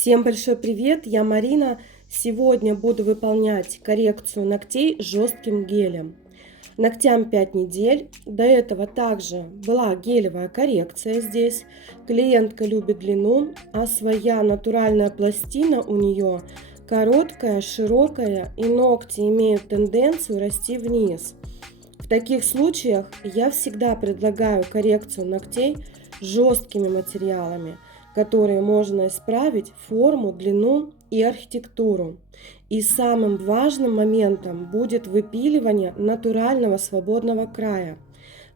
Всем большой привет, я Марина. Сегодня буду выполнять коррекцию ногтей жестким гелем. Ногтям 5 недель. До этого также была гелевая коррекция здесь. Клиентка любит длину, а своя натуральная пластина у нее короткая, широкая, и ногти имеют тенденцию расти вниз. В таких случаях я всегда предлагаю коррекцию ногтей жесткими материалами, которые можно исправить форму, длину и архитектуру. И самым важным моментом будет выпиливание натурального свободного края,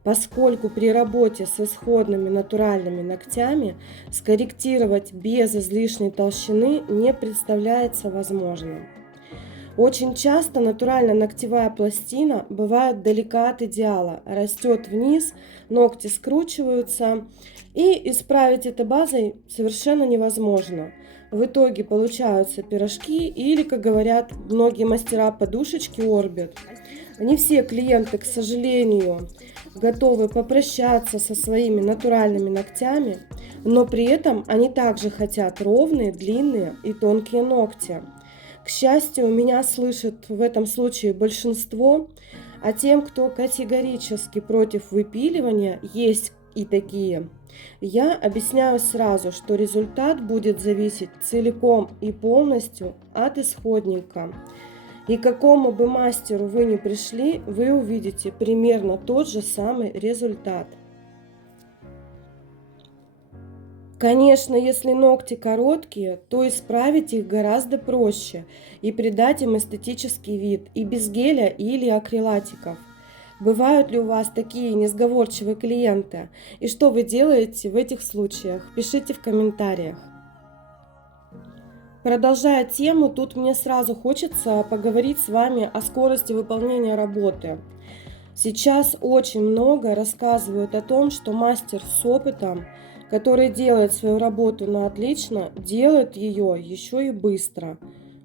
поскольку при работе с исходными натуральными ногтями скорректировать без излишней толщины не представляется возможным. Очень часто натуральная ногтевая пластина бывает далека от идеала, растет вниз, ногти скручиваются, и исправить это базой совершенно невозможно. В итоге получаются пирожки или, как говорят многие мастера, подушечки Орбит. Не все клиенты, к сожалению, готовы попрощаться со своими натуральными ногтями, но при этом они также хотят ровные, длинные и тонкие ногти. К счастью, меня слышит в этом случае большинство, а тем, кто категорически против выпиливания, есть и такие, я объясняю сразу, что результат будет зависеть целиком и полностью от исходника. И к какому бы мастеру вы ни пришли, вы увидите примерно тот же самый результат. Конечно, если ногти короткие, то исправить их гораздо проще и придать им эстетический вид и без геля или акрилатиков. Бывают ли у вас такие несговорчивые клиенты? И что вы делаете в этих случаях? Пишите в комментариях. Продолжая тему, тут мне сразу хочется поговорить с вами о скорости выполнения работы. Сейчас очень много рассказывают о том, что мастер с опытом, который делает свою работу на отлично, делает ее еще и быстро.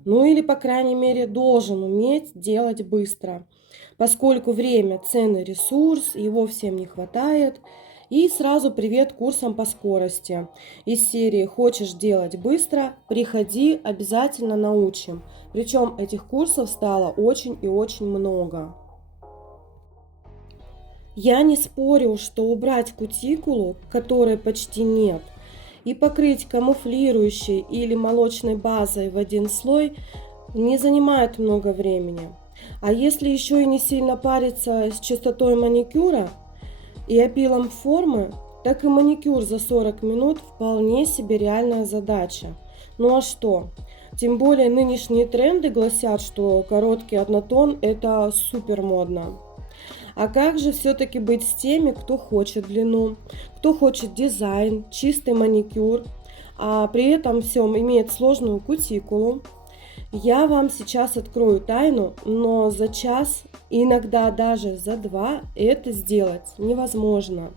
Ну или, по крайней мере, должен уметь делать быстро, поскольку время, ценный ресурс, его всем не хватает. И сразу привет курсам по скорости. Из серии «Хочешь делать быстро? Приходи, обязательно научим». Причем этих курсов стало очень и очень много. Я не спорю, что убрать кутикулу, которой почти нет, и покрыть камуфлирующей или молочной базой в один слой не занимает много времени. А если еще и не сильно париться с чистотой маникюра и опилом формы, так и маникюр за 40 минут вполне себе реальная задача. Ну а что? Тем более нынешние тренды гласят, что короткий однотон – это супер модно. А как же все-таки быть с теми, кто хочет длину, кто хочет дизайн, чистый маникюр, а при этом всем имеет сложную кутикулу? Я вам сейчас открою тайну, но за час, иногда даже за 2, это сделать невозможно.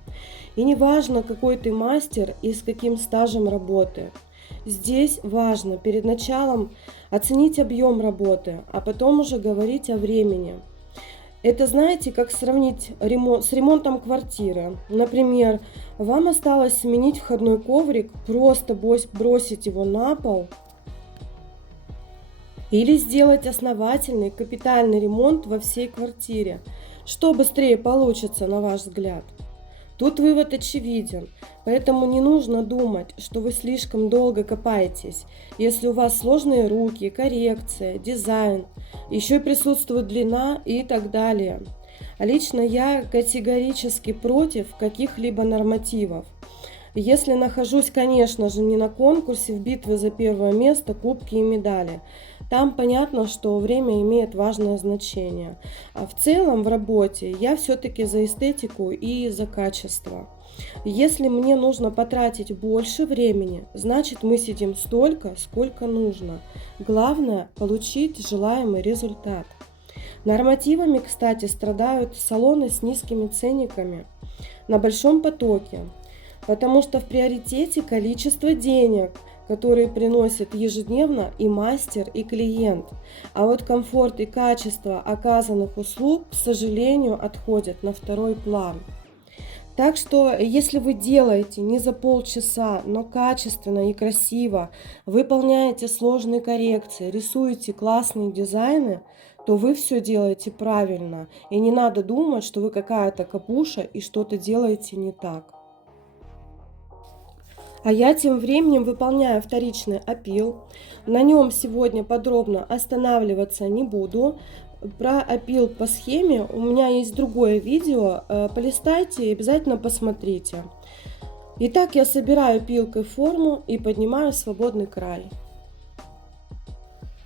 И не важно, какой ты мастер и с каким стажем работы. Здесь важно перед началом оценить объем работы, а потом уже говорить о времени. Это, знаете, как сравнить с ремонтом квартиры. Например, вам осталось сменить входной коврик, просто бросить его на пол, или сделать основательный капитальный ремонт во всей квартире. Что быстрее получится, на ваш взгляд? Тут вывод очевиден, поэтому не нужно думать, что вы слишком долго копаетесь, если у вас сложные руки, коррекция, дизайн, еще и присутствует длина и так далее. А лично я категорически против каких-либо нормативов. Если нахожусь, конечно же, не на конкурсе в битве за первое место, кубки и медали. Там понятно, что время имеет важное значение. А в целом в работе я все-таки за эстетику и за качество. Если мне нужно потратить больше времени, значит мы сидим столько, сколько нужно. Главное – получить желаемый результат. Нормативами, кстати, страдают салоны с низкими ценниками на большом потоке. Потому что в приоритете количество денег, которые приносят ежедневно и мастер, и клиент. А вот комфорт и качество оказанных услуг, к сожалению, отходят на второй план. Так что, если вы делаете не за полчаса, но качественно и красиво, выполняете сложные коррекции, рисуете классные дизайны, то вы все делаете правильно. И не надо думать, что вы какая-то капуша и что-то делаете не так. А я тем временем выполняю вторичный опил. На нем сегодня подробно останавливаться не буду. Про опил по схеме у меня есть другое видео. Полистайте и обязательно посмотрите. Итак, я собираю пилкой форму и поднимаю свободный край.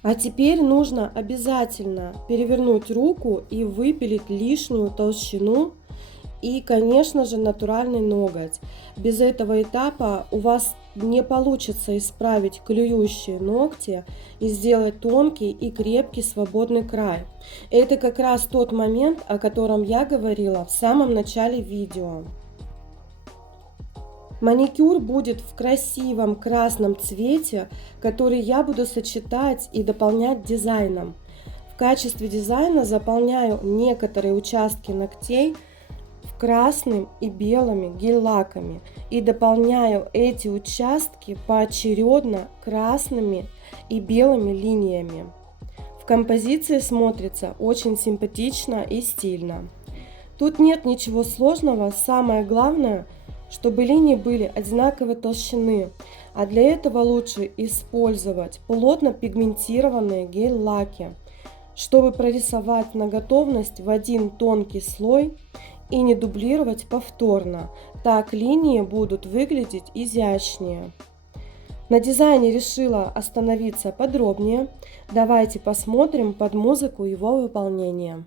А теперь нужно обязательно перевернуть руку и выпилить лишнюю толщину и, конечно же, натуральный ноготь. Без этого этапа у вас не получится исправить клюющие ногти и сделать тонкий и крепкий свободный край. Это как раз тот момент, о котором я говорила в самом начале видео. Маникюр будет в красивом красном цвете, который я буду сочетать и дополнять дизайном. В качестве дизайна заполняю некоторые участки ногтей красным и белыми гель-лаками и дополняю эти участки поочередно красными и белыми линиями. В композиции смотрится очень симпатично и стильно. Тут нет ничего сложного, самое главное, чтобы линии были одинаковой толщины, а для этого лучше использовать плотно пигментированные гель-лаки, чтобы прорисовать на готовность в один тонкий слой и не дублировать повторно. Так линии будут выглядеть изящнее. На дизайне решила остановиться подробнее. Давайте посмотрим под музыку его выполнения.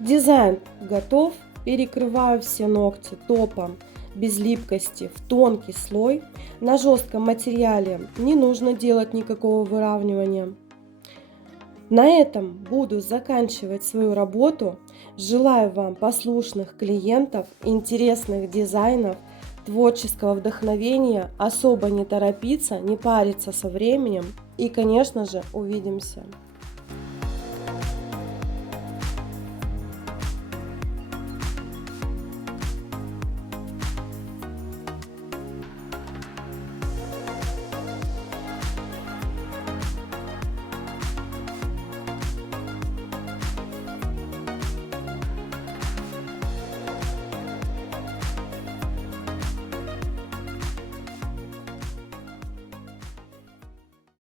Дизайн готов. Перекрываю все ногти топом без липкости в тонкий слой. На жестком материале не нужно делать никакого выравнивания. На этом буду заканчивать свою работу. Желаю вам послушных клиентов, интересных дизайнов, творческого вдохновения, особо не торопиться, не париться со временем. И, конечно же, увидимся.